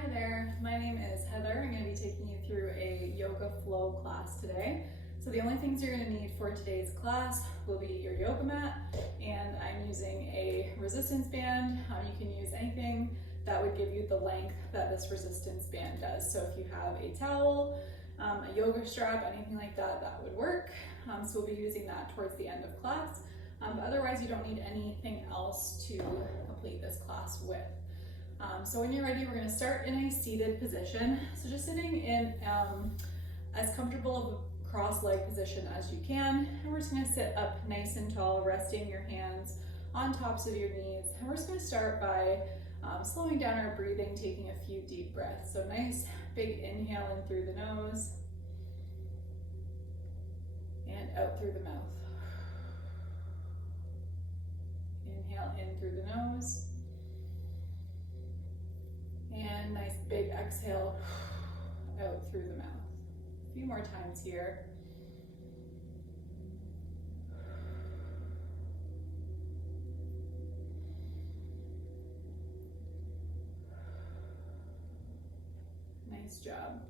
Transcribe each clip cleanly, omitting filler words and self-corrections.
Hi there, my name is Heather. I'm going to be taking you through a yoga flow class today. So the only things you're going to need for today's class will be your yoga mat, and I'm using a resistance band. You can use anything that would give you the length that this resistance band does. So if you have a towel, a yoga strap, anything like that, that would work. So we'll be using that towards the end of class. But otherwise you don't need anything else to complete this class with. So when you're ready, we're going to start in a seated position. So just sitting in as comfortable of a cross-leg position as you can. And we're just going to sit up nice and tall, resting your hands on tops of your knees. And we're just going to start by slowing down our breathing, taking a few deep breaths. So nice big inhale in through the nose and out through the mouth. Inhale in through the nose. And nice big exhale out through the mouth. A few more times here. Nice job.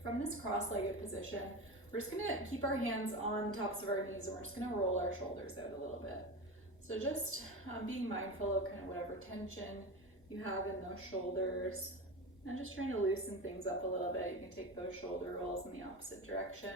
From this cross-legged position, we're just gonna keep our hands on tops of our knees and we're just gonna roll our shoulders out a little bit. So just being mindful of kind of whatever tension you have in those shoulders and just trying to loosen things up a little bit. You can take those shoulder rolls in the opposite direction.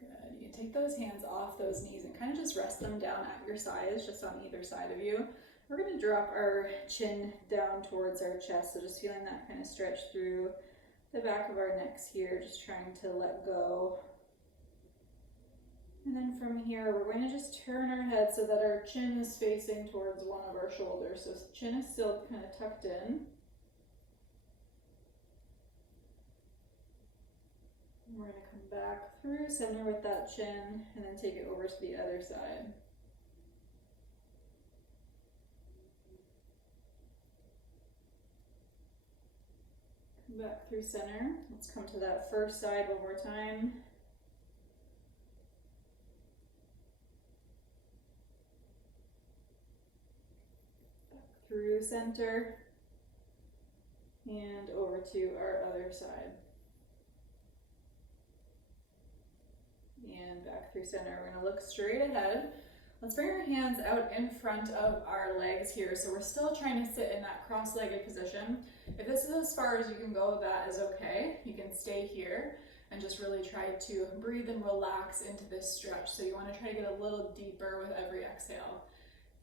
Good. You can take those hands off those knees and kind of just rest them down at your sides, just on either side of you. We're going to drop our chin down towards our chest, so just feeling that kind of stretch through the back of our necks here, just trying to let go. And then from here, we're going to just turn our head so that our chin is facing towards one of our shoulders. So chin is still kind of tucked in. And we're going to come back through center with that chin and then take it over to the other side. Come back through center. Let's come to that first side one more time. Through center and over to our other side. And back through center. We're going to look straight ahead. Let's bring our hands out in front of our legs here. So we're still trying to sit in that cross-legged position. If this is as far as you can go, that is okay. You can stay here and just really try to breathe and relax into this stretch. So you want to try to get a little deeper with every exhale.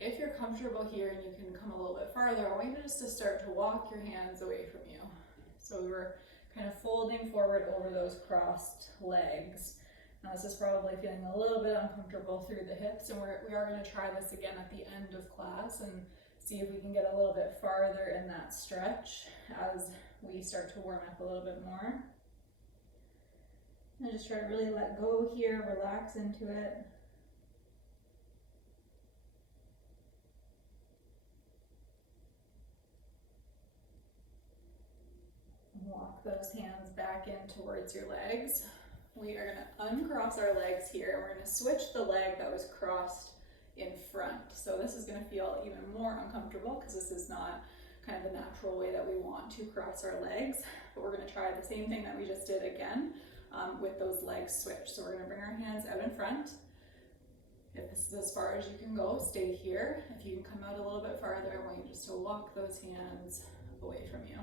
If you're comfortable here and you can come a little bit farther, I want you just to start to walk your hands away from you. So we're kind of folding forward over those crossed legs. Now this is probably feeling a little bit uncomfortable through the hips, and we are going to try this again at the end of class and see if we can get a little bit farther in that stretch as we start to warm up a little bit more. And just try to really let go here, relax into it. Walk those hands back in towards your legs. We are going to uncross our legs here, and we're going to switch the leg that was crossed in front. So this is going to feel even more uncomfortable because this is not kind of the natural way that we want to cross our legs. But we're going to try the same thing that we just did again with those legs switched. So we're going to bring our hands out in front. If this is as far as you can go, stay here. If you can come out a little bit farther, I want you just to walk those hands away from you.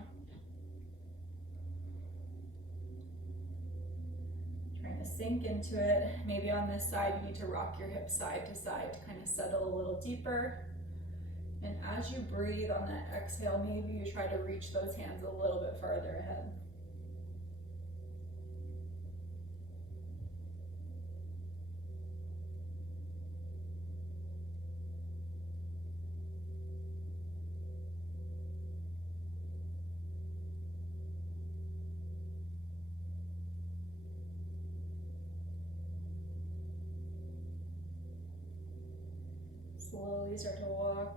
Trying to sink into it. Maybe on this side you need to rock your hips side to side to kind of settle a little deeper. And as you breathe on that exhale, maybe you try to reach those hands a little bit farther ahead. Slowly start to walk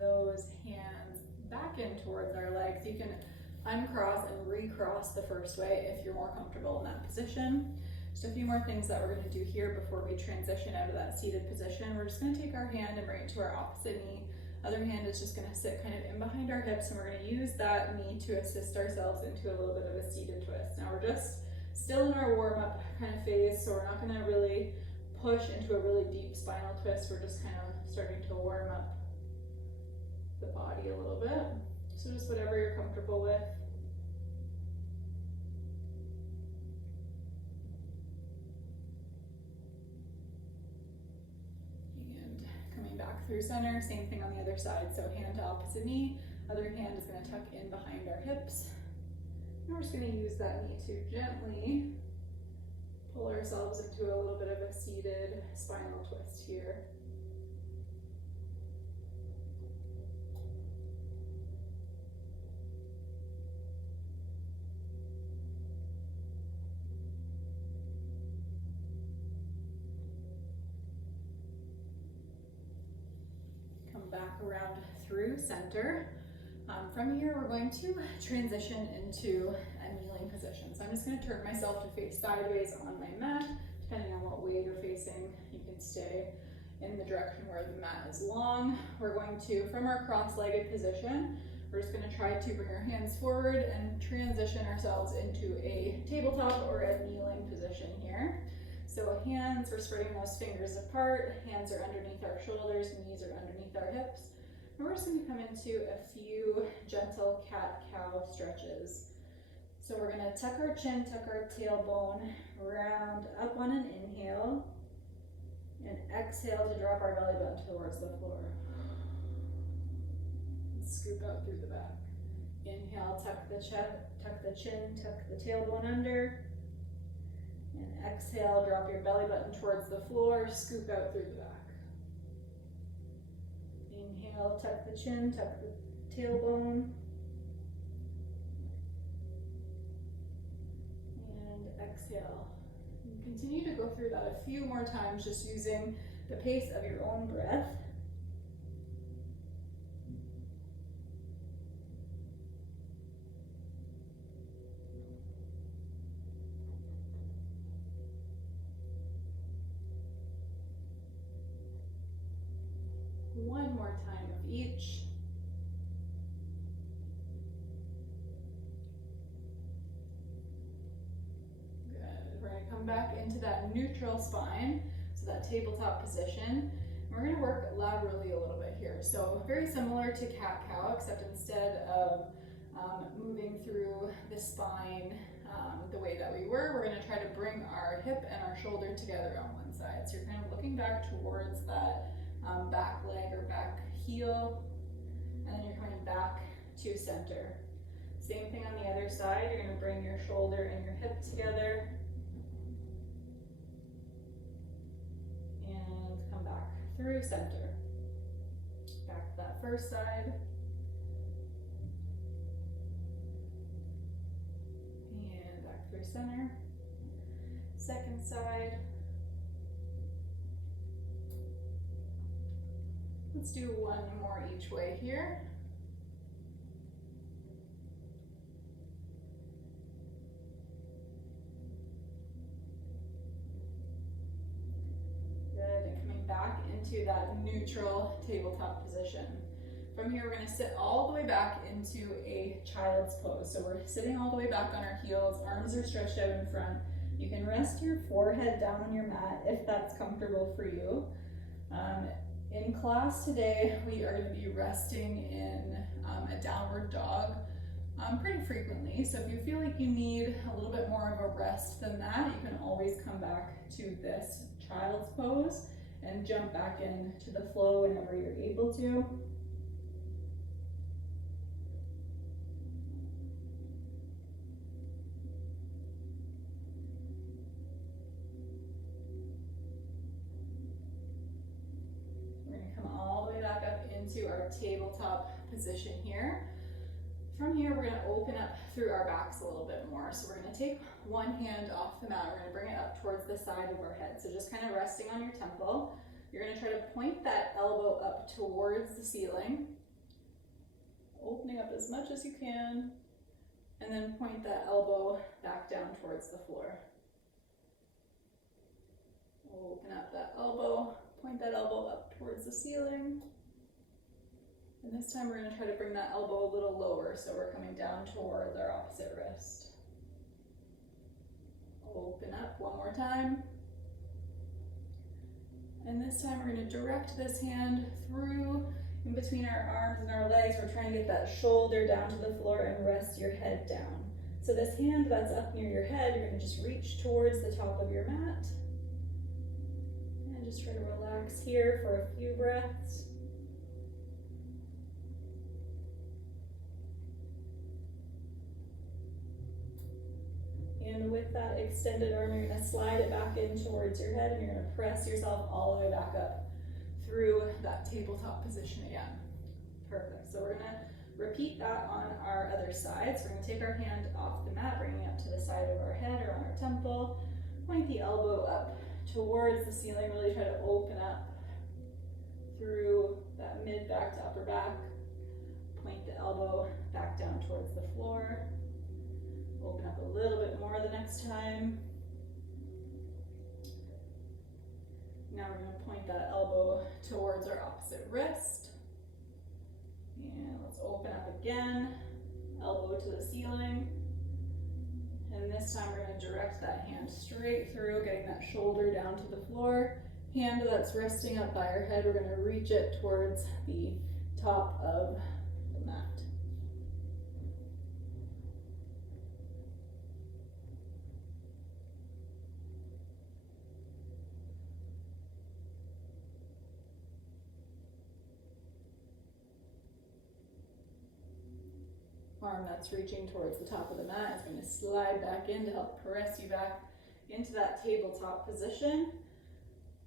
those hands back in towards our legs. You can uncross and recross the first way if you're more comfortable in that position. Just a few more things that we're going to do here before we transition out of that seated position. We're just going to take our hand and bring it to our opposite knee. Other hand is just going to sit kind of in behind our hips, and we're going to use that knee to assist ourselves into a little bit of a seated twist. Now we're just still in our warm-up kind of phase, so we're not going to really push into a really deep spinal twist. We're just kind of starting to warm up the body a little bit. So just whatever you're comfortable with. Back through center, same thing on the other side. So hand to opposite knee, other hand is going to tuck in behind our hips. And we're just going to use that knee to gently pull ourselves into a little bit of a seated spinal twist here. Back around through center. From here, we're going to transition into a kneeling position. So I'm just going to turn myself to face sideways on my mat. Depending on what way you're facing, you can stay in the direction where the mat is long. We're going to, from our cross-legged position, we're just going to try to bring our hands forward and transition ourselves into a tabletop or a kneeling position here. So hands, we're spreading those fingers apart, hands are underneath our shoulders, knees are underneath our hips. And we're just going to come into a few gentle cat-cow stretches. So we're going to tuck our chin, tuck our tailbone, round up on an inhale, and exhale to drop our belly button towards the floor. And scoop out through the back. Inhale, tuck the chin, tuck the tailbone under. And exhale, drop your belly button towards the floor, scoop out through the back. Inhale, tuck the chin, tuck the tailbone. And exhale. And continue to go through that a few more times, just using the pace of your own breath. One more time of each. Good. We're going to come back into that neutral spine, so that tabletop position. And we're going to work laterally a little bit here. So very similar to cat-cow, except instead of moving through the spine the way that we were, we're going to try to bring our hip and our shoulder together on one side. So you're kind of looking back towards that back leg or back heel, and then you're coming back to center. Same thing on the other side. You're going to bring your shoulder and your hip together and come back through center. Back to that first side. And back through center. Second side. Let's do one more each way here. Good, and coming back into that neutral tabletop position. From here, we're going to sit all the way back into a child's pose. So we're sitting all the way back on our heels, arms are stretched out in front. You can rest your forehead down on your mat if that's comfortable for you. In class today, we are going to be resting in a downward dog pretty frequently. So if you feel like you need a little bit more of a rest than that, you can always come back to this child's pose and jump back into the flow whenever you're able to. Into our tabletop position here. From here, we're going to open up through our backs a little bit more. So we're going to take one hand off the mat. We're going to bring it up towards the side of our head. So just kind of resting on your temple. You're going to try to point that elbow up towards the ceiling, opening up as much as you can, and then point that elbow back down towards the floor. Open up that elbow, point that elbow up towards the ceiling. And this time we're going to try to bring that elbow a little lower, so we're coming down towards our opposite wrist. Open up one more time. And this time we're going to direct this hand through in between our arms and our legs. We're trying to get that shoulder down to the floor and rest your head down. So this hand that's up near your head, you're going to just reach towards the top of your mat. And just try to relax here for a few breaths. And with that extended arm, you're going to slide it back in towards your head, and you're going to press yourself all the way back up through that tabletop position again. Perfect. So we're going to repeat that on our other side. So we're going to take our hand off the mat, bringing it up to the side of our head or on our temple. Point the elbow up towards the ceiling. Really try to open up through that mid back to upper back. Point the elbow back down towards the floor. Open up a little bit more the next time. Now we're going to point that elbow towards our opposite wrist. And let's open up again. Elbow to the ceiling. And this time we're going to direct that hand straight through, getting that shoulder down to the floor. Hand that's resting up by our head, we're going to reach it towards the top of the mat. Arm that's reaching towards the top of the mat is going to slide back in to help press you back into that tabletop position.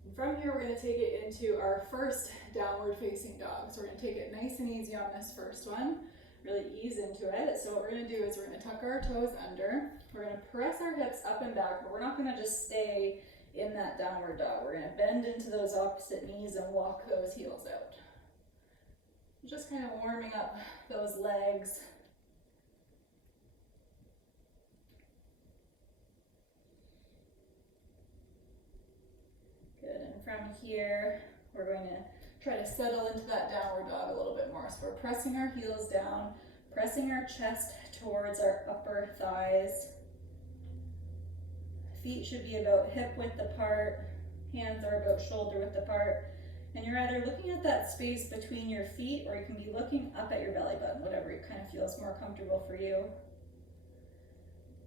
And from here, we're going to take it into our first downward facing dog. So we're going to take it nice and easy on this first one, really ease into it. So what we're going to do is we're going to tuck our toes under. We're going to press our hips up and back, but we're not going to just stay in that downward dog. We're going to bend into those opposite knees and walk those heels out. Just kind of warming up those legs. From here, we're going to try to settle into that downward dog a little bit more. So we're pressing our heels down, pressing our chest towards our upper thighs. Feet should be about hip width apart. Hands are about shoulder width apart. And you're either looking at that space between your feet, or you can be looking up at your belly button, whatever kind of feels more comfortable for you.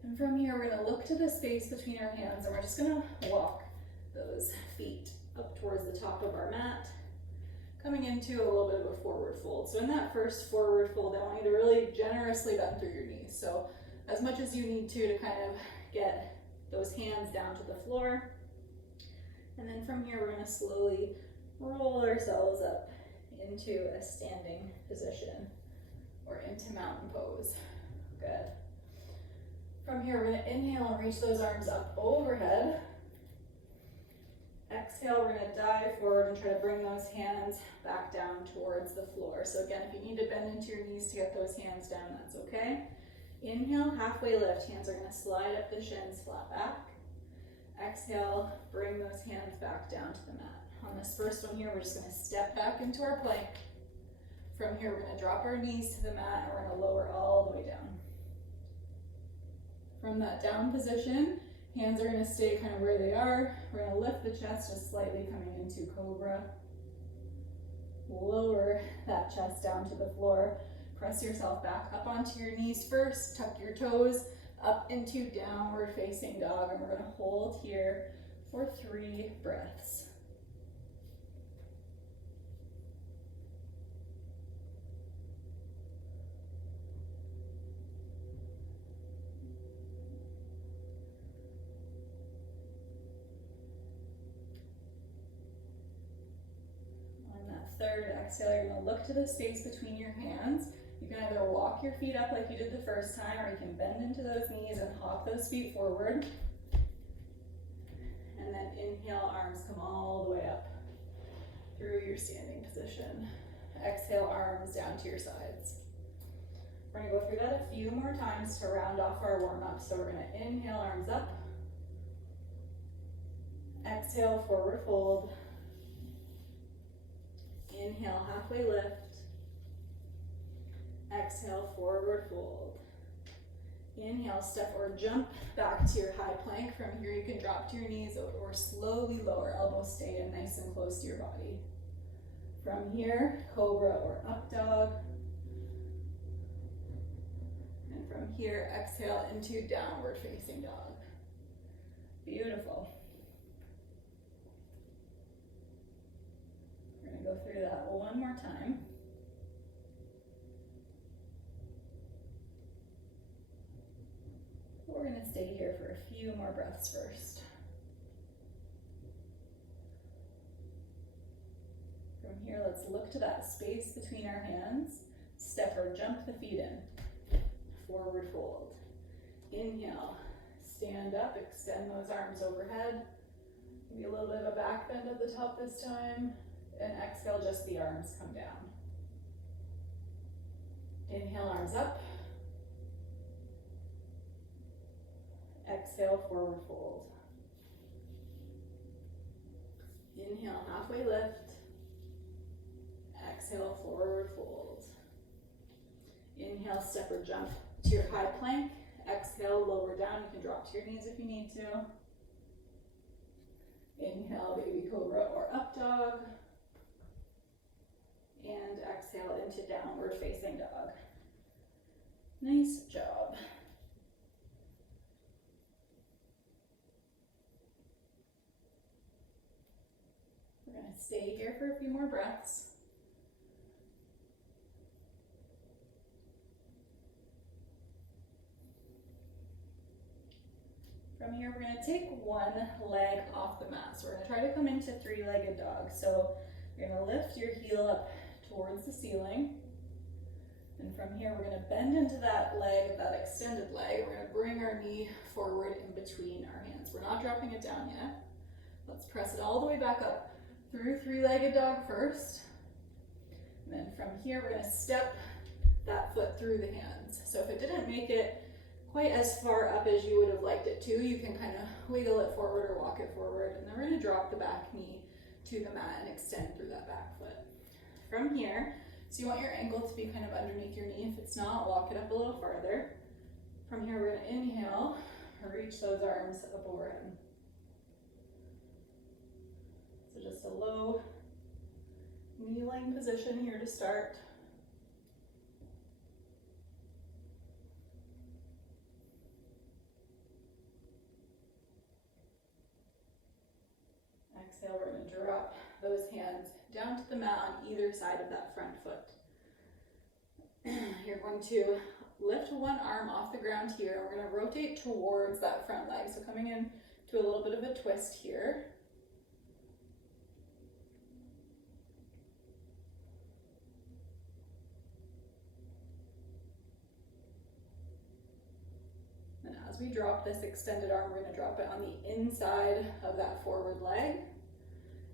And from here, we're going to look to the space between our hands, and we're just going to walk those feet up towards the top of our mat, coming into a little bit of a forward fold. So in that first forward fold, I want you to really generously bend through your knees. So as much as you need to kind of get those hands down to the floor. And then from here, we're going to slowly roll ourselves up into a standing position or into mountain pose. Good. From here, we're going to inhale and reach those arms up overhead. Exhale, we're going to dive forward and try to bring those hands back down towards the floor. So again, if you need to bend into your knees to get those hands down, that's okay. Inhale, halfway lift. Hands are going to slide up the shins, flat back. Exhale, bring those hands back down to the mat. On this first one here, we're just going to step back into our plank. From here, we're going to drop our knees to the mat, and we're going to lower all the way down. From that down position, hands are going to stay kind of where they are. We're going to lift the chest just slightly, coming into cobra. Lower that chest down to the floor. Press yourself back up onto your knees first. Tuck your toes up into downward facing dog, and we're going to hold here for 3 breaths. Third exhale, you're going to look to the space between your hands. You can either walk your feet up like you did the first time, or you can bend into those knees and hop those feet forward. And then inhale, arms come all the way up through your standing position. Exhale, arms down to your sides. We're going to go through that a few more times to round off our warm-up. So we're going to inhale, arms up. Exhale, forward fold. Inhale, halfway lift. Exhale, forward fold. Inhale, step or jump back to your high plank. From here, you can drop to your knees or slowly lower. Elbows stay in nice and close to your body. From here, cobra or up dog. And from here, exhale into downward facing dog. Beautiful. We're going to go through that one more time. We're going to stay here for a few more breaths first. From here, let's look to that space between our hands. Step or jump the feet in. Forward fold. Inhale, stand up, extend those arms overhead. Maybe a little bit of a back bend at the top this time. And exhale, just the arms come down. Inhale, arms up. Exhale, forward fold. Inhale, halfway lift. Exhale, forward fold. Inhale, step or jump to your high plank. Exhale, lower down. You can drop to your knees if you need to. Inhale, baby cobra or up dog. And exhale into downward facing dog. Nice job. We're going to stay here for a few more breaths. From here, we're going to take one leg off the mat. So we're going to try to come into three-legged dog. So you're going to lift your heel up towards the ceiling. And from here, we're going to bend into that leg, that extended leg. We're going to bring our knee forward in between our hands. We're not dropping it down yet. Let's press it all the way back up through three-legged dog first. And then from here, we're going to step that foot through the hands. So if it didn't make it quite as far up as you would have liked it to, you can kind of wiggle it forward or walk it forward. And then we're going to drop the back knee to the mat and extend through that back foot. From here, so you want your ankle to be kind of underneath your knee. If it's not, walk it up a little farther. From here, we're going to inhale, reach those arms up overhead. So just a low kneeling position here to start. Exhale, we're going to drop those hands down to the mat on either side of that front foot. You're going to lift one arm off the ground here. We're going to rotate towards that front leg. So coming in to a little bit of a twist here. And as we drop this extended arm, we're going to drop it on the inside of that forward leg.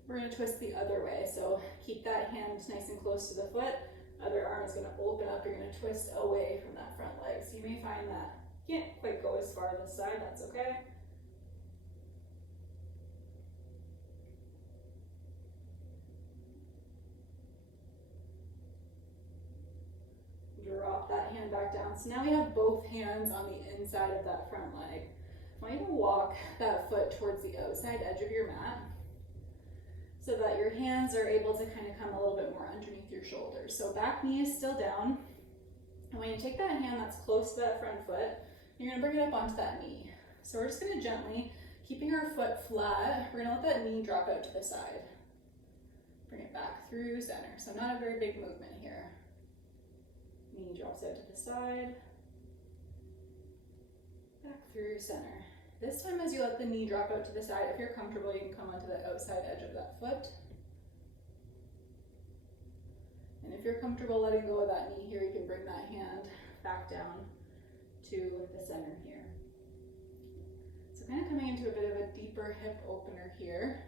We're going to twist the other way. So keep that hand nice and close to the foot. Other arm is going to open up. You're going to twist away from that front leg. So you may find that you can't quite go as far this side. That's okay. Drop that hand back down. So now we have both hands on the inside of that front leg. I want you to walk that foot towards the outside edge of your mat, so that your hands are able to kind of come a little bit more underneath your shoulders. So back knee is still down. And when you take that hand that's close to that front foot, you're going to bring it up onto that knee. So we're just going to gently, keeping our foot flat, we're going to let that knee drop out to the side. Bring it back through center. So not a very big movement here. Knee drops out to the side. Back through center. This time, as you let the knee drop out to the side, if you're comfortable, you can come onto the outside edge of that foot. And if you're comfortable letting go of that knee here, you can bring that hand back down to the center here. So kind of coming into a bit of a deeper hip opener here.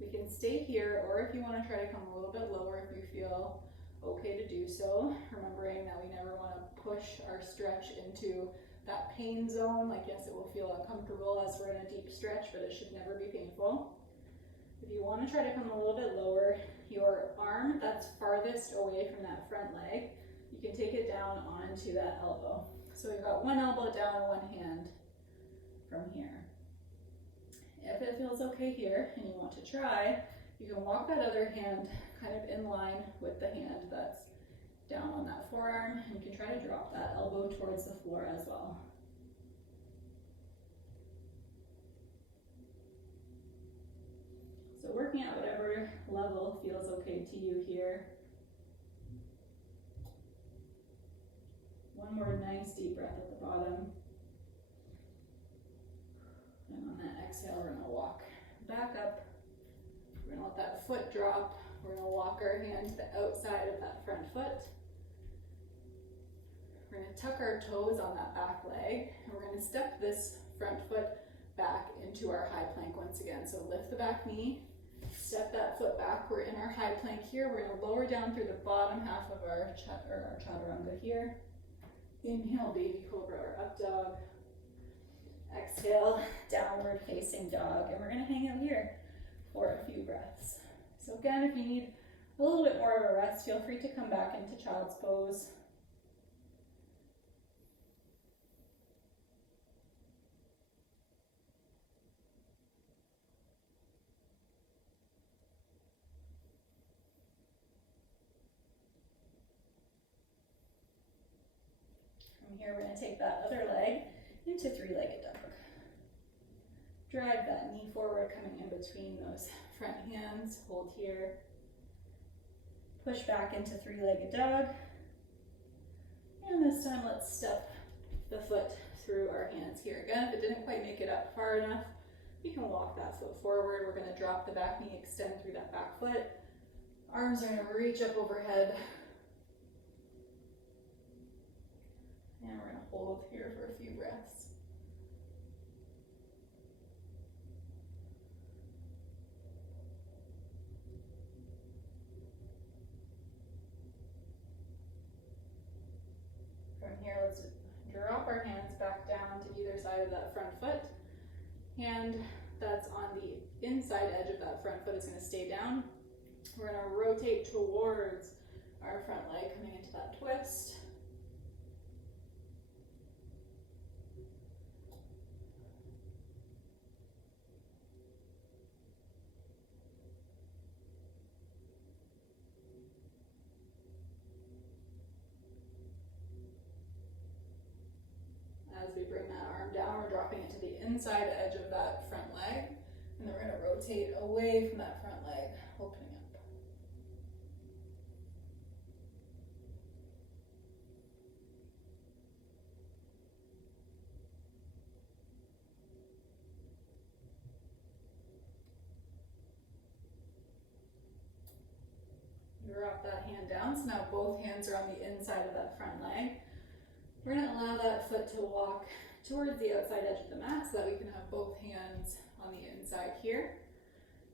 We can stay here, or if you want to try to come a little bit lower if you feel okay to do so, remembering that we never want to push our stretch into that pain zone. Like, yes, it will feel uncomfortable as we're in a deep stretch, but it should never be painful. If you want to try to come a little bit lower, your arm that's farthest away from that front leg, you can take it down onto that elbow. So you've got one elbow down, one hand from here. If it feels okay here and you want to try, you can walk that other hand kind of in line with the hand that's down on that forearm, and you can try to drop that elbow towards the floor as well. So working at whatever level feels okay to you here. One more nice deep breath at the bottom. And on that exhale, we're gonna walk back up. We're gonna let that foot drop. We're gonna walk our hand to the outside of that front foot. We're gonna tuck our toes on that back leg, and we're gonna step this front foot back into our high plank once again. So lift the back knee, step that foot back. We're in our high plank here. We're gonna lower down through the bottom half of our chaturanga here. Inhale, baby cobra or up dog. Exhale, downward facing dog. And we're gonna hang out here for a few breaths. So again, if you need a little bit more of a rest, feel free to come back into child's pose. From here, we're going to take that other leg into three-legged dog. Drive that knee forward, coming in between those front hands. Hold here. Push back into three-legged dog. And this time, let's step the foot through our hands here. Again, if it didn't quite make it up far enough, you can walk that foot forward. We're going to drop the back knee, extend through that back foot. Arms are going to reach up overhead. And we're going to hold here for a few breaths. From here, let's drop our hands back down to either side of that front foot. Hand that's on the inside edge of that front foot is going to stay down. We're going to rotate towards our front leg, coming into that twist. As we bring that arm down, we're dropping it to the inside edge of that front leg, and then we're going to rotate away from that front leg, opening up. Drop that hand down, so now both hands are on the inside of that front leg. We're going to allow that foot to walk towards the outside edge of the mat so that we can have both hands on the inside here.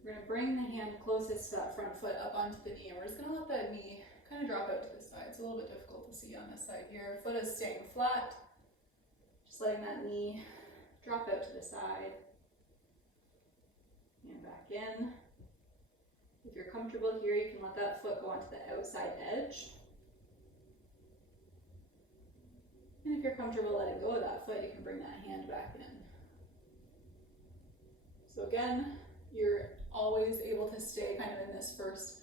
We're going to bring the hand closest to that front foot up onto the knee, and we're just going to let that knee kind of drop out to the side. It's a little bit difficult to see on this side here. Foot is staying flat, just letting that knee drop out to the side and back in. If you're comfortable here, you can let that foot go onto the outside edge. And if you're comfortable letting go of that foot, you can bring that hand back in. So again, you're always able to stay kind of in this first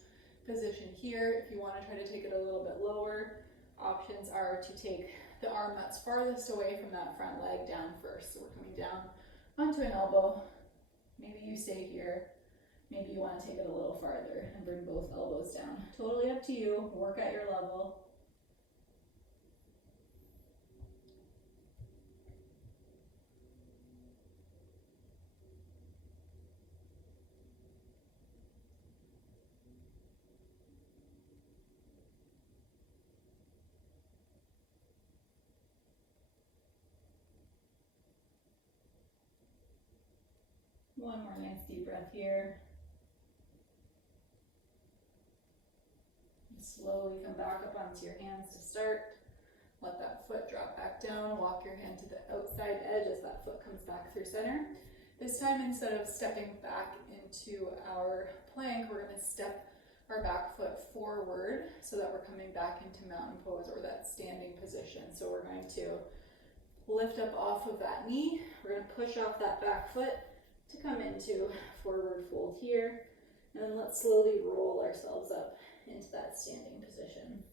position here. If you want to try to take it a little bit lower, options are to take the arm that's farthest away from that front leg down first. So we're coming down onto an elbow. Maybe you stay here. Maybe you want to take it a little farther and bring both elbows down. Totally up to you. Work at your level. One more nice deep breath here. And slowly come back up onto your hands to start. Let that foot drop back down, walk your hand to the outside edge as that foot comes back through center. This time, instead of stepping back into our plank, we're gonna step our back foot forward so that we're coming back into mountain pose or that standing position. So we're going to lift up off of that knee. We're gonna push off that back foot to come into forward fold here. And then let's slowly roll ourselves up into that standing position.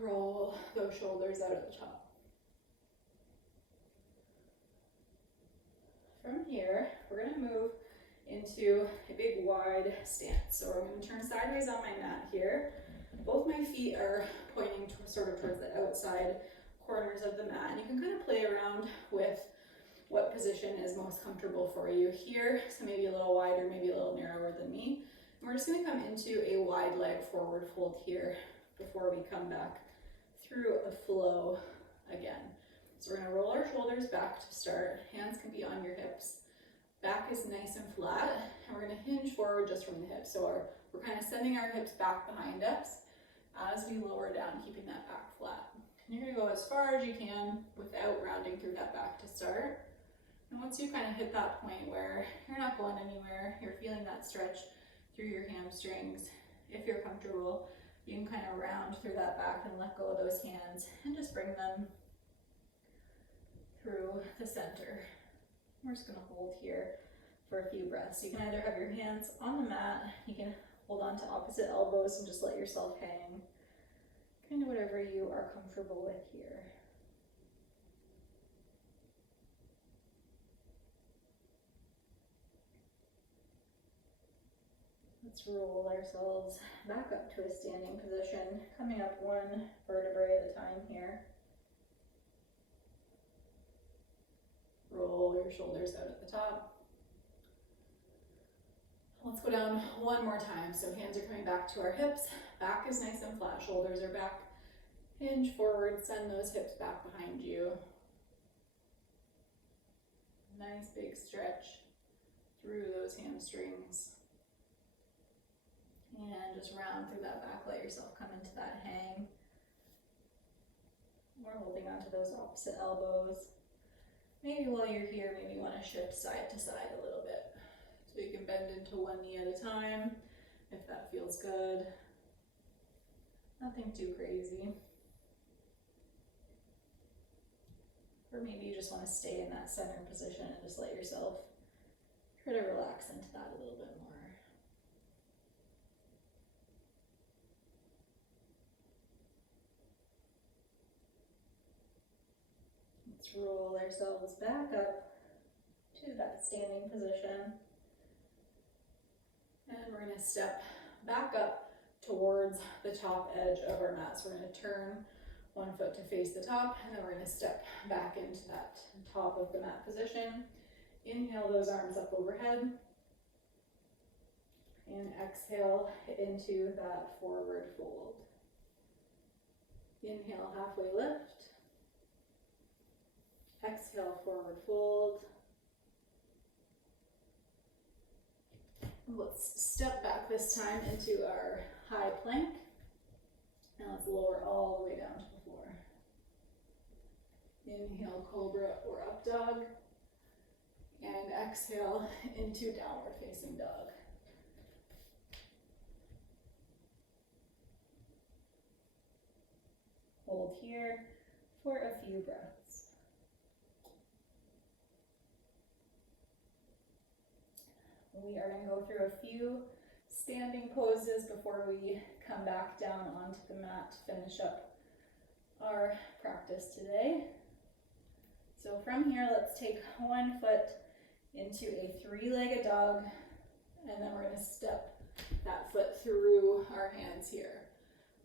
Roll those shoulders out at the top. From here, we're going to move into a big wide stance. So we're going to turn sideways on my mat here. Both my feet are pointing sort of towards the outside corners of the mat. And you can kind of play around with what position is most comfortable for you here. So maybe a little wider, maybe a little narrower than me. And we're just going to come into a wide leg forward fold here before we come back through a flow again. So we're going to roll our shoulders back to start. Hands can be on your hips. Back is nice and flat, and we're going to hinge forward just from the hips. So we're kind of sending our hips back behind us as we lower down, keeping that back flat. And you're going to go as far as you can without rounding through that back to start. And once you kind of hit that point where you're not going anywhere, you're feeling that stretch through your hamstrings, if you're comfortable, you can kind of round through that back and let go of those hands and just bring them through the center. We're just going to hold here for a few breaths. You can either have your hands on the mat, you can hold on to opposite elbows and just let yourself hang. Kind of whatever you are comfortable with here. Let's roll ourselves back up to a standing position, coming up one vertebrae at a time here. Roll your shoulders out at the top. Let's go down one more time. So hands are coming back to our hips. Back is nice and flat, shoulders are back. Hinge forward, send those hips back behind you. Nice big stretch through those hamstrings. And just round through that back, let yourself come into that hang. We're holding onto those opposite elbows. Maybe while you're here, maybe you want to shift side to side a little bit. So you can bend into one knee at a time, if that feels good. Nothing too crazy. Or maybe you just want to stay in that center position and just let yourself try to relax into that a little bit more. Let's roll ourselves back up to that standing position. And we're going to step back up towards the top edge of our mat. So we're going to turn one foot to face the top, and then we're going to step back into that top of the mat position. Inhale those arms up overhead. And exhale into that forward fold. Inhale, halfway lift. Exhale, forward fold. Let's step back this time into our high plank. And let's lower all the way down to the floor. Inhale, cobra or up dog. And exhale into downward facing dog. Hold here for a few breaths. We are going to go through a few standing poses before we come back down onto the mat to finish up our practice today. So from here, let's take one foot into a three-legged dog, and then we're going to step that foot through our hands here.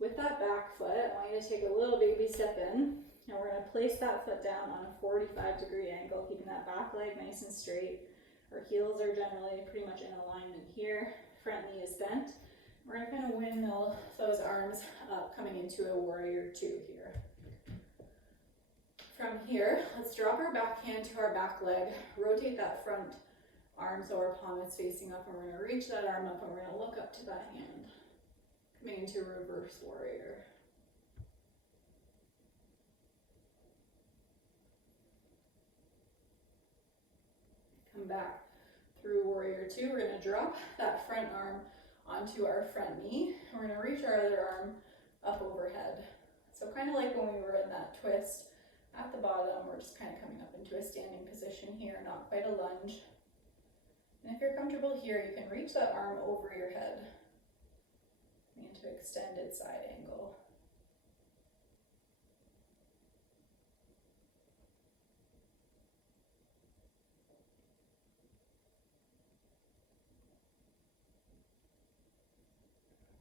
With that back foot, I want you to take a little baby step in, and we're going to place that foot down on a 45-degree angle, keeping that back leg nice and straight. Our heels are generally pretty much in alignment here. Front knee is bent. We're going to kind of windmill those arms up, coming into a warrior two here. From here, let's drop our back hand to our back leg, rotate that front arm so our palm is facing up, and we're going to reach that arm up and we're going to look up to that hand, coming into reverse warrior. back through warrior two. We're gonna drop that front arm onto our front knee. We're gonna reach our other arm up overhead. So kind of like when we were in that twist at the bottom, we're just kind of coming up into a standing position here, not quite a lunge. And if you're comfortable here, you can reach that arm over your head into extended side angle.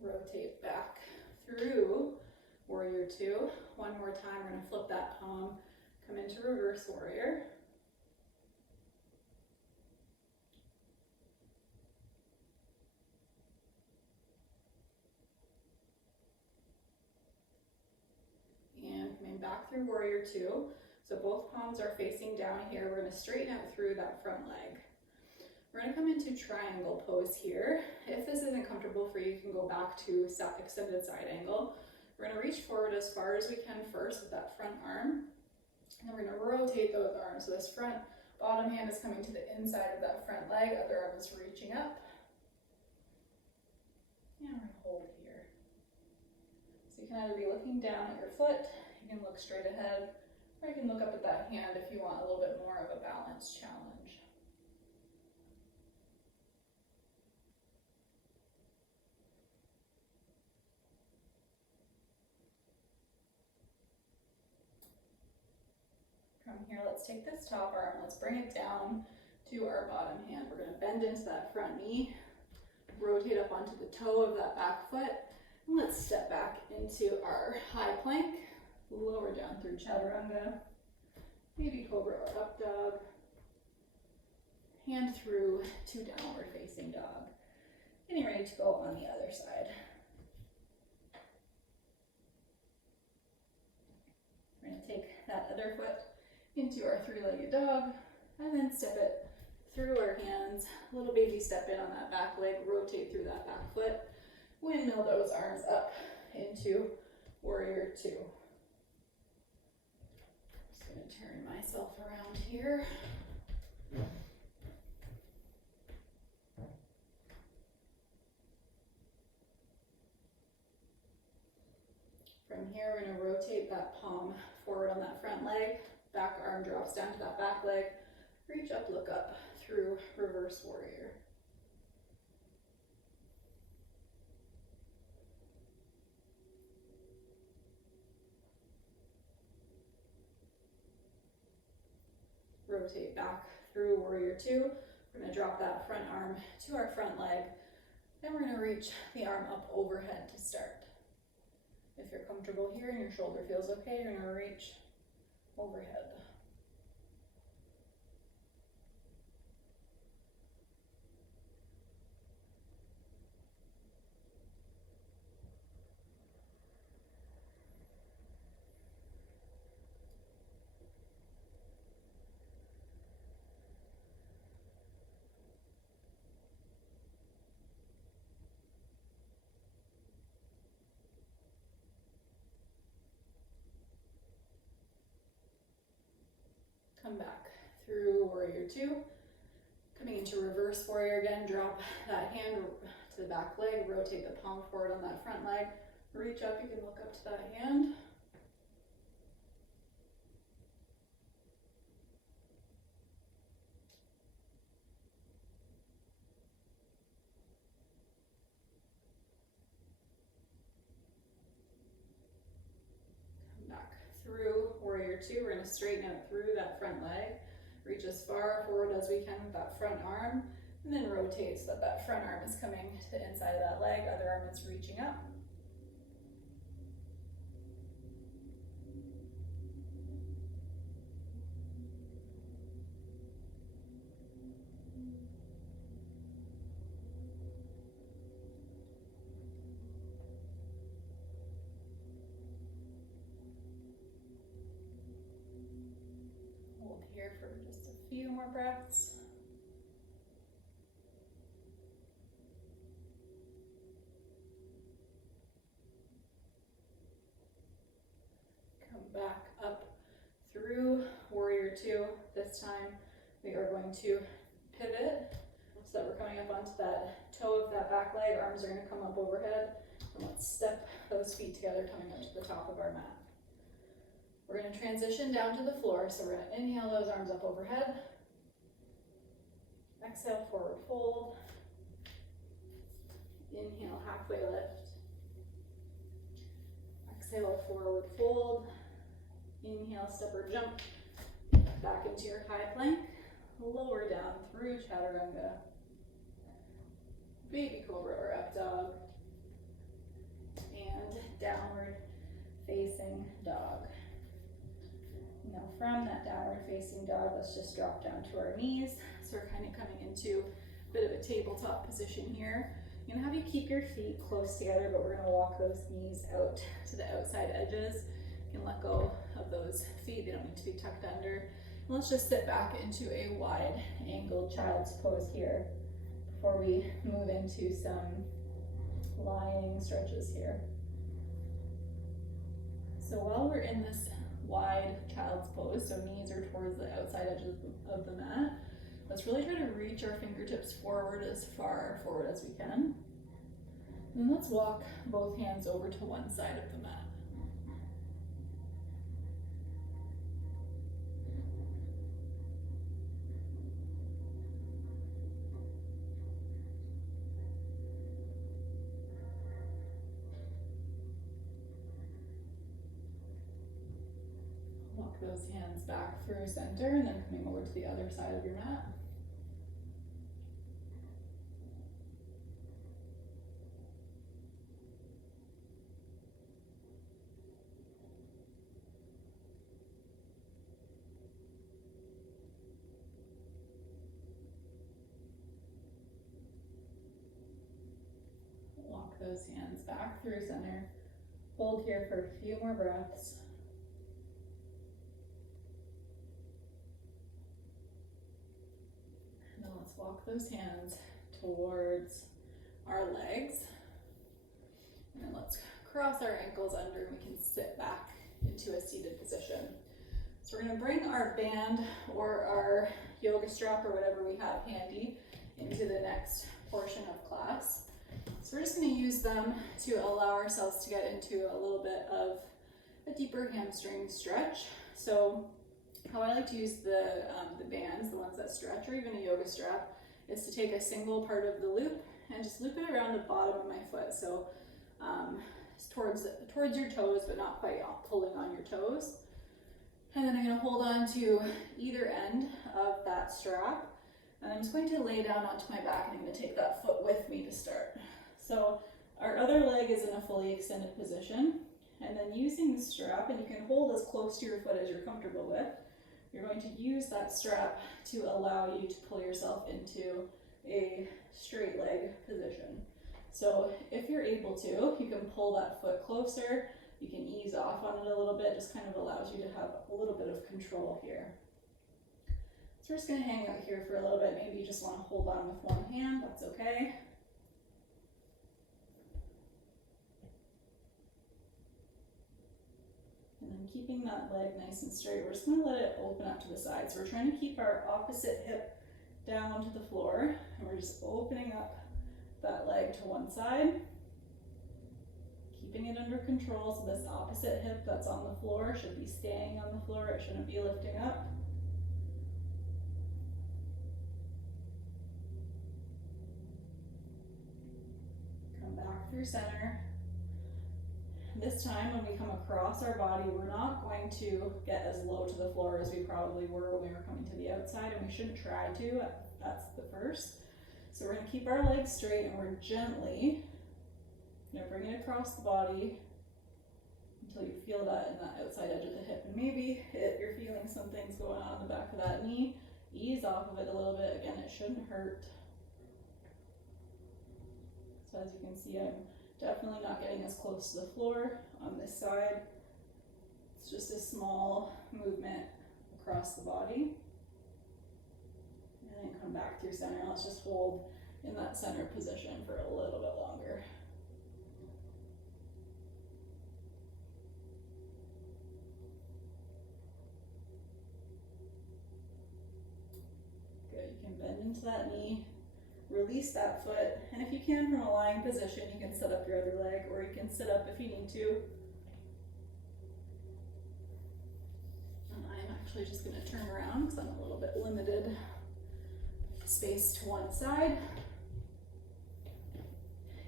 Rotate back through warrior two. One more time, we're going to flip that palm, come into reverse warrior. And coming back through warrior two. So both palms are facing down here. We're going to straighten out through that front leg. We're going to come into triangle pose here. If this isn't comfortable for you, you can go back to extended side angle. We're going to reach forward as far as we can first with that front arm. And then we're going to rotate those arms. So this front bottom hand is coming to the inside of that front leg, other arm is reaching up. And we're going to hold here. So you can either be looking down at your foot, you can look straight ahead, or you can look up at that hand if you want a little bit more of a balance challenge. From here, let's take this top arm, let's bring it down to our bottom hand. We're going to bend into that front knee, rotate up onto the toe of that back foot, and let's step back into our high plank, lower down through chaturanga, maybe cobra or up dog, hand through to downward facing dog. Getting ready to go on the other side. We're going to take that other foot into our three-legged dog, and then step it through our hands, little baby step in on that back leg, rotate through that back foot, windmill those arms up into warrior two. Just going to turn myself around here. From here, we're going to rotate that palm forward on that front leg. Back arm drops down to that back leg. Reach up, look up through reverse warrior. Rotate back through warrior two. We're going to drop that front arm to our front leg. Then we're going to reach the arm up overhead to start. If you're comfortable here and your shoulder feels okay, you're going to reach overhead. Come back through warrior two. Coming into reverse warrior again, drop that hand to the back leg, rotate the palm forward on that front leg. Reach up, you can look up to that hand. Come back through warrior two. We're going to straighten out through that front leg. Reach as far forward as we can with that front arm, and then rotate so that that front arm is coming to the inside of that leg, other arm is reaching up. Hold here for just a few more breaths. Come back up through warrior two. This time we are going to pivot so that we're coming up onto that toe of that back leg. Arms are going to come up overhead. And let's step those feet together, coming up to the top of our mat. We're going to transition down to the floor. So we're going to inhale those arms up overhead. Exhale, forward fold. Inhale, halfway lift. Exhale, forward fold. Inhale, step or jump back into your high plank. Lower down through chaturanga. Baby cobra or up dog. And downward facing dog. Now from that downward facing dog, let's just drop down to our knees. So we're kind of coming into a bit of a tabletop position here. I'm gonna have you keep your feet close together, but we're gonna walk those knees out to the outside edges. You can let go of those feet, they don't need to be tucked under. And let's just sit back into a wide angled child's pose here before we move into some lying stretches here. So while we're in this wide child's pose, so knees are towards the outside edges of the mat, let's really try to reach our fingertips forward as far forward as we can. And then let's walk both hands over to one side of the mat. Walk those hands back through center and then coming over to the other side of your mat. Walk those hands back through center. Hold here for a few more breaths. Let's walk those hands towards our legs. And then let's cross our ankles under and we can sit back into a seated position. So we're going to bring our band or our yoga strap or whatever we have handy into the next portion of class. So we're just going to use them to allow ourselves to get into a little bit of a deeper hamstring stretch. So how I like to use the bands, the ones that stretch, or even a yoga strap, is to take a single part of the loop and just loop it around the bottom of my foot. So towards your toes, but not quite pulling on your toes. And then I'm going to hold on to either end of that strap. And I'm just going to lay down onto my back and I'm going to take that foot with me to start. So our other leg is in a fully extended position. And then using the strap, and you can hold as close to your foot as you're comfortable with, you're going to use that strap to allow you to pull yourself into a straight leg position. So if you're able to, you can pull that foot closer, you can ease off on it a little bit, just kind of allows you to have a little bit of control here. So we're just going to hang out here for a little bit. Maybe you just want to hold on with one hand, that's okay. And then keeping that leg nice and straight, we're just going to let it open up to the side. So we're trying to keep our opposite hip down to the floor, and we're just opening up that leg to one side, keeping it under control. So this opposite hip that's on the floor should be staying on the floor, it shouldn't be lifting up. Come back through center. This time when we come across our body, we're not going to get as low to the floor as we probably were when we were coming to the outside, and we shouldn't try to, that's the first. So we're going to keep our legs straight and we're gently going to bring it across the body until you feel that in that outside edge of the hip. And maybe you're feeling some things going on in the back of that knee, ease off of it a little bit. Again, it shouldn't hurt. So as you can see, I'm definitely not getting as close to the floor on this side. It's just a small movement across the body. And then come back through center. Let's just hold in that center position for a little bit longer. Good, you can bend into into that knee, release that foot, and if you can from a lying position, you can set up your other leg, or you can sit up if you need to. And I'm actually just going to turn around because I'm a little bit limited space to one side.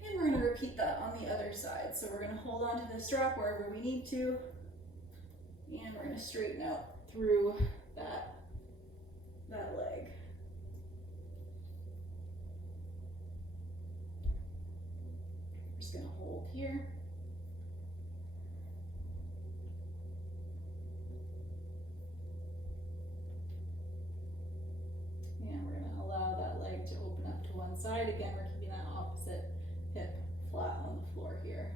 And we're going to repeat that on the other side. So we're going to hold on to the strap wherever we need to, and we're going to straighten out through that leg. We're just going to hold here. And we're going to allow that leg to open up to one side. Again, we're keeping that opposite hip flat on the floor here.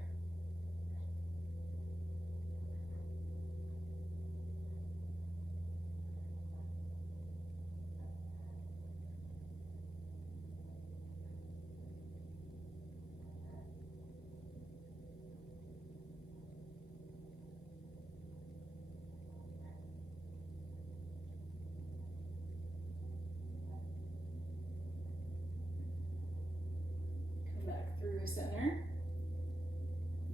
Back through center.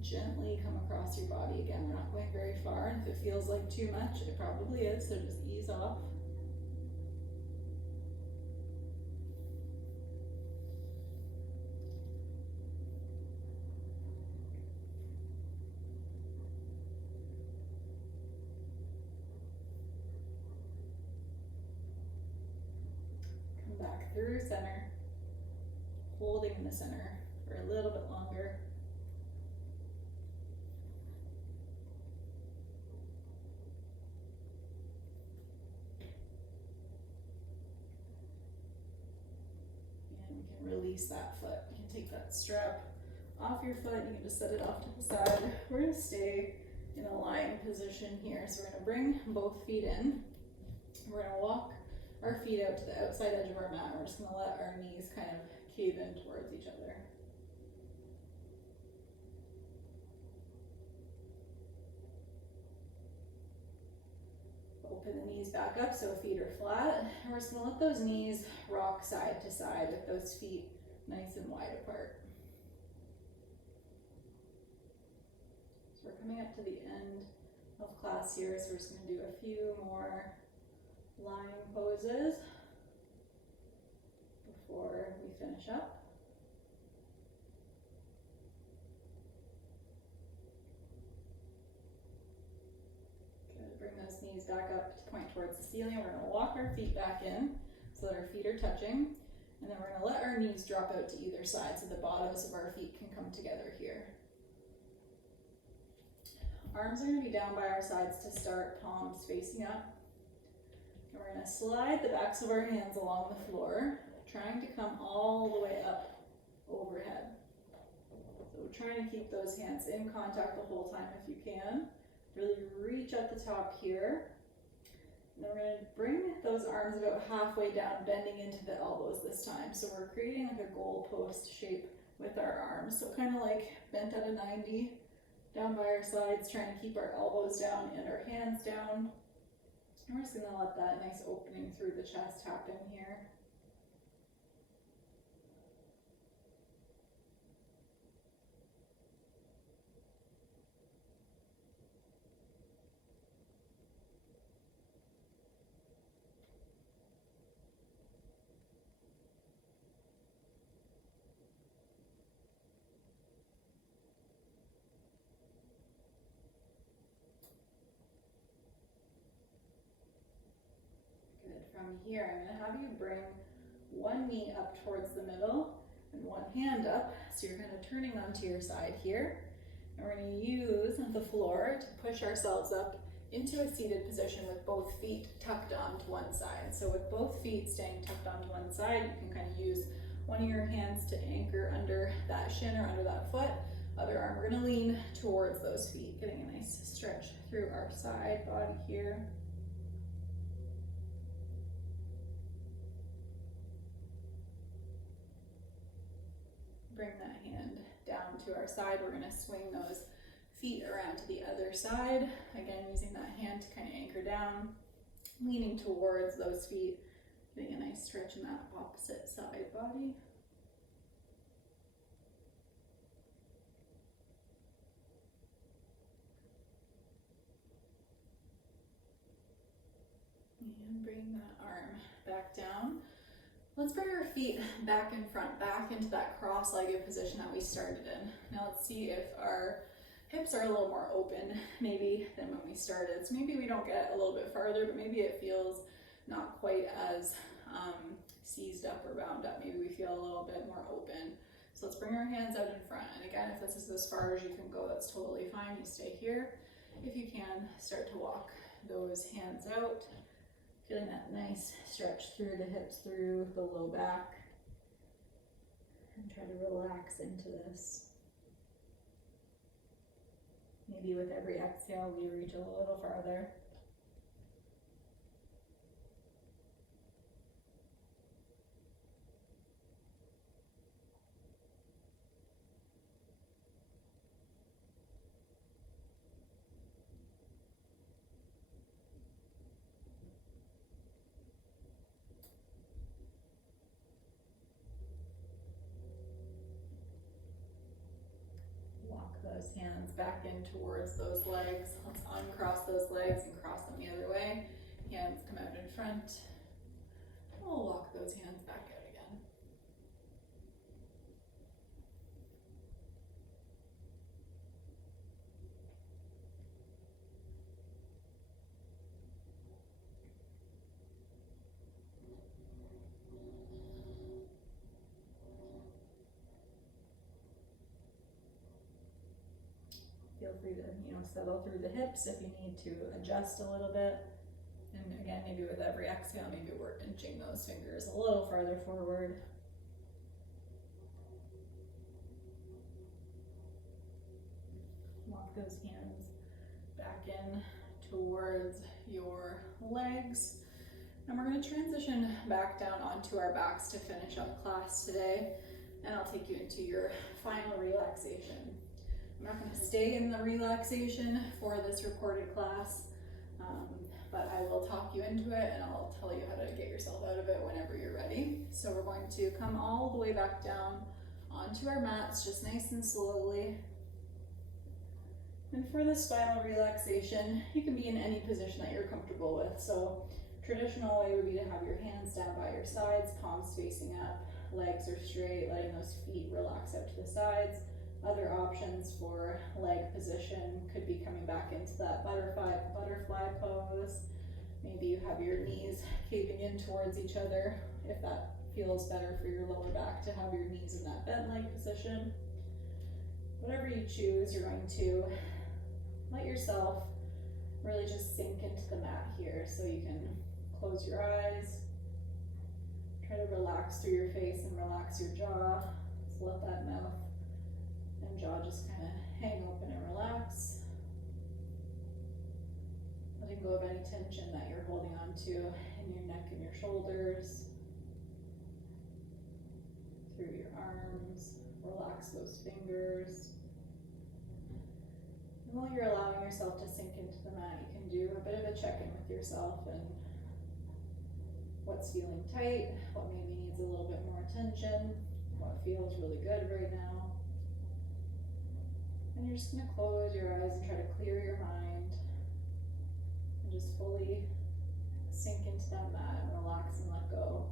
Gently come across your body. Again, we're not going very far, and if it feels like too much, it probably is, so just ease off. Come back through center, holding in the center for a little bit longer. And we can release that foot. You can take that strap off your foot, you can just set it off to the side. We're going to stay in a lying position here. So we're going to bring both feet in. We're going to walk our feet out to the outside edge of our mat. We're just going to let our knees kind of cave in towards each other. Open the knees back up so feet are flat. And we're just going to let those knees rock side to side with those feet nice and wide apart. So we're coming up to the end of class here, so we're just going to do a few more lying poses before we finish up. Good. Bring those knees back up to point towards the ceiling. We're going to walk our feet back in so that our feet are touching, and then we're going to let our knees drop out to either side so the bottoms of our feet can come together here. Arms are going to be down by our sides to start, palms facing up. And we're going to slide the backs of our hands along the floor, trying to come all the way up overhead. So we're trying to keep those hands in contact the whole time if you can. Really reach at the top here. And then we're going to bring those arms about halfway down, bending into the elbows this time. So we're creating like a goalpost shape with our arms. So kind of like bent at a 90. Down by our sides, trying to keep our elbows down and our hands down. And we're just going to let that nice opening through the chest happen here. From here, I'm going to have you bring one knee up towards the middle and one hand up. So you're kind of turning onto your side here. And we're going to use the floor to push ourselves up into a seated position with both feet tucked onto one side. So with both feet staying tucked onto one side, you can kind of use one of your hands to anchor under that shin or under that foot. Other arm, we're going to lean towards those feet, getting a nice stretch through our side body here. Bring that hand down to our side. We're going to swing those feet around to the other side. Again, using that hand to kind of anchor down, leaning towards those feet, Getting a nice stretch in that opposite side body. And bring that arm back down. Let's bring our feet back in front, back into that cross-legged position that we started in. Now let's see if our hips are a little more open maybe than when we started. So maybe we don't get a little bit farther, but maybe it feels not quite as seized up or bound up. Maybe we feel a little bit more open. So let's bring our hands out in front. And again, if this is as far as you can go, that's totally fine. You stay here. If you can, start to walk those hands out. Feeling that nice stretch through the hips, through the low back. And try to relax into this. Maybe with every exhale, we reach a little farther. Those hands back in towards those legs. Let's uncross those legs and cross them the other way. Hands come out in front. We'll walk those hands back out again. Feel free to, settle through the hips if you need to adjust a little bit. And again, maybe with every exhale, maybe we're inching those fingers a little farther forward. Walk those hands back in towards your legs. And we're going to transition back down onto our backs to finish up class today. And I'll take you into your final relaxation. I'm not going to stay in the relaxation for this recorded class, but I will talk you into it and I'll tell you how to get yourself out of it whenever you're ready. So we're going to come all the way back down onto our mats, just nice and slowly. And for this final relaxation, you can be in any position that you're comfortable with. So traditional way would be to have your hands down by your sides, palms facing up, legs are straight, letting those feet relax out to the sides. Other options for leg position could be coming back into that butterfly pose. Maybe you have your knees caving in towards each other, if that feels better for your lower back to have your knees in that bent leg position. Whatever you choose, you're going to let yourself really just sink into the mat here. So you can close your eyes, try to relax through your face and relax your jaw. So let that mouth and jaw just kind of hang open and relax. Letting go of any tension that you're holding on to in your neck and your shoulders. Through your arms, relax those fingers. And while you're allowing yourself to sink into the mat, you can do a bit of a check-in with yourself and what's feeling tight, what maybe needs a little bit more attention, what feels really good right now. And you're just going to close your eyes and try to clear your mind and just fully sink into that mat and relax and let go.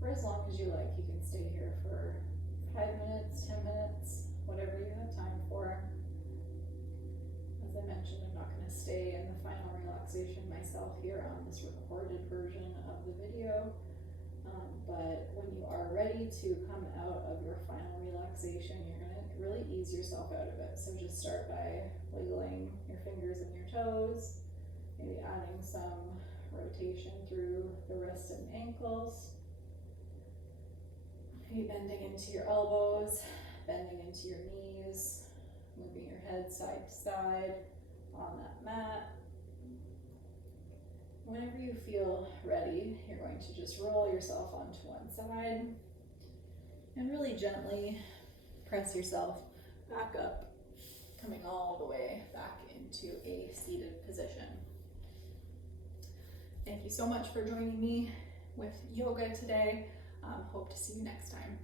For as long as you like, you can stay here for 5 minutes, 10 minutes, whatever you have time for. As I mentioned, I'm not going to stay in the final relaxation myself here on this recorded version of the video. But when you are ready to come out of your final relaxation, you're going to really ease yourself out of it. So just start by wiggling your fingers and your toes, maybe adding some rotation through the wrists and ankles. Maybe bending into your elbows, bending into your knees, moving your head side to side on that mat. Whenever you feel ready, you're going to just roll yourself onto one side and really gently press yourself back up, coming all the way back into a seated position. Thank you so much for joining me with yoga today. Hope to see you next time.